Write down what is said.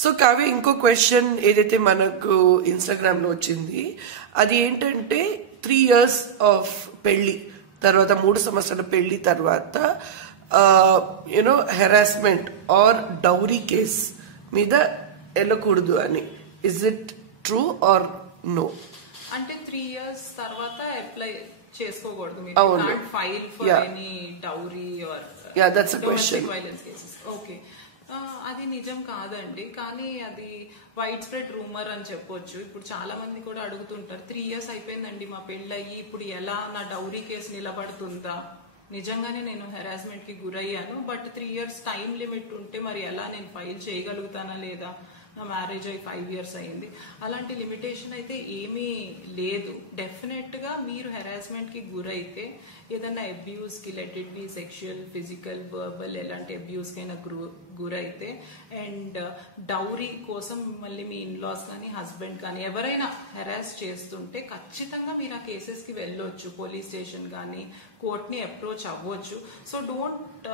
So Kavya, ఇంకో question ఏదైతే మనకు ఇన్స్టాగ్రామ్ లో వచ్చింది, అది ఏంటంటే 3 years ఆఫ్ పెళ్లి తర్వాత 3 సంవత్సరాల పెళ్లి తర్వాత you know harassment or dowry case మీద వెళ్ళకూడదు అని. Is it true or no? అంటే 3 years తర్వాత అప్లై చేసుకోకూడదు, అవును. File for any dowry or domestic violence cases. Okay, అది నిజం కాదండి, కానీ అది వైడ్ స్ప్రెడ్ రూమర్ అని చెప్పొచ్చు. ఇప్పుడు చాలా మంది కూడా అడుగుతుంటారు, 3 years అయిపోయిందండి మా పెళ్ళయి, ఇప్పుడు ఎలా నా డౌరీ కేసు నిలబడుతుందా? నిజంగానే నేను హెరాస్మెంట్ కి గురయ్యాను, బట్ 3 years టైం లిమిట్ ఉంటే మరి ఎలా నేను ఫైల్ చేయగలుగుతానా లేదా? నా మ్యారేజ్ అయ్యి 5 years అయింది. అలాంటి లిమిటేషన్ అయితే ఏమీ లేదు. డెఫినెట్ గా మీరు హెరాస్మెంట్ కి గురైతే, ఏదన్నా అబ్యూస్ కి, let it be sexual, physical, verbal, ఎలాంటి అబ్యూస్ కైనా గురైతే, అండ్ డౌరీ కోసం మళ్ళీ మీ ఇన్లాస్ కానీ హస్బెండ్ కానీ ఎవరైనా హెరాస్ చేస్తుంటే ఖచ్చితంగా మీరు ఆ కేసెస్ కి వెళ్ళొచ్చు. పోలీస్ స్టేషన్ కానీ కోర్ట్ ని అప్రోచ్ అవ్వచ్చు. So don't